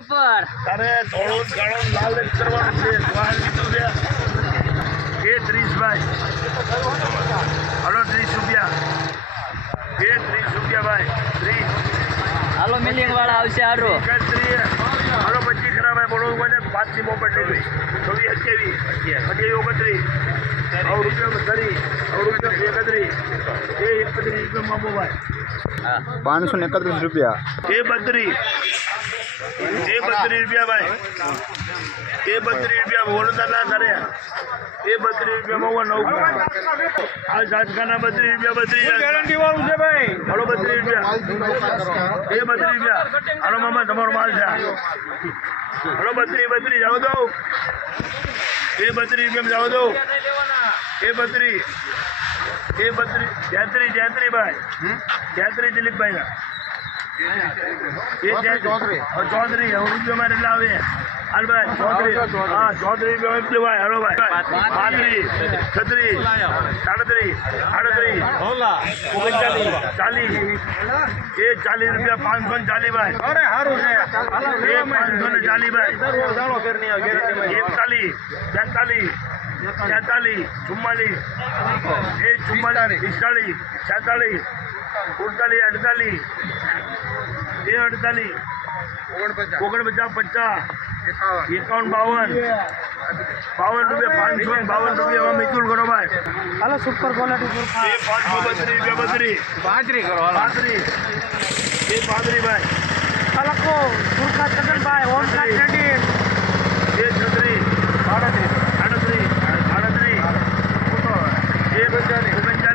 પર તારે થોડું ઘણું લાલ કરવાનું છે વાહન લીધું છે એ 30 ભાઈ હલો 30 રૂપિયા એ 30 રૂપિયા ભાઈ 30 હાલો મિલિયન વાળા આવશે હારો 31 હલો 25 ખરા ભાઈ બોલો મને 5 ની મોપટ લઈ 26 28 29 30 રૂપિયા 31 એ 31 રૂપિયા મામો ભાઈ 531 રૂપિયા એ 32 રૂપિયા ભાઈ એ 32 રૂપિયા બોલતા ના કરે એ 32 રૂપિયા માં 9 આ જાતકાના 32 રૂપિયા ગેરંટી વાળું છે ભાઈ હલો 32 રૂપિયા એ 32 રૂપિયા હાલો મામા તમારો માલ છે હલો 32 જાવ દો એ 32 રૂપિયા જાવ દો એ 32 33 ભાઈ 33 દિલીપભાઈ ના चौधरी रुपये मारे लावे हाल भाई चौधरी हाँ चौधरी रुपये भाई हलो भाई 35 36 37 38 40 ये 40 रुपया 540 भाई अरे हारू है ये 540 भाई 41 42 43 44 ये 44 45 46 48 48 49 50 51 52 રૂપિયા 552 રૂપિયા મિતુલ કરો ભાઈ હાલો સુપર ક્વોલિટી 532 રૂપિયા બાજરી કરો બાજરી એ બાજરી ભાઈ હાલો કો સુરખા છગન ભાઈ ઓમ કા ટ્રેડિંગ એ 36 38 એ 39 40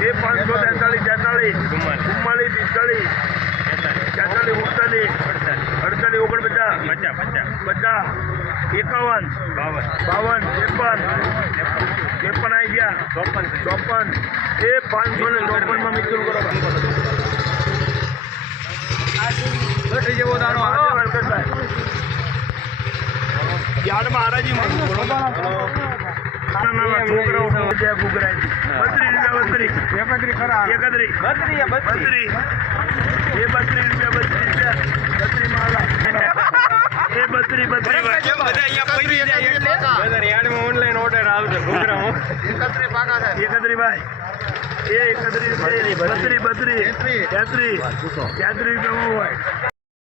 એ 543 43 51 52 આવી ગયા 54 એ 554 માં મિતુલ કરો જેવો દાણો યાર્ડમાં હારાજીમાં છોકરાઓ ગુગરાઈ 32 રૂપિયા 31 ઓનલાઈન ઓર્ડર આવશે ઘૂઘરા 31 ભાઈ એ 31 રૂપિયા 32 રૂપિયા હોય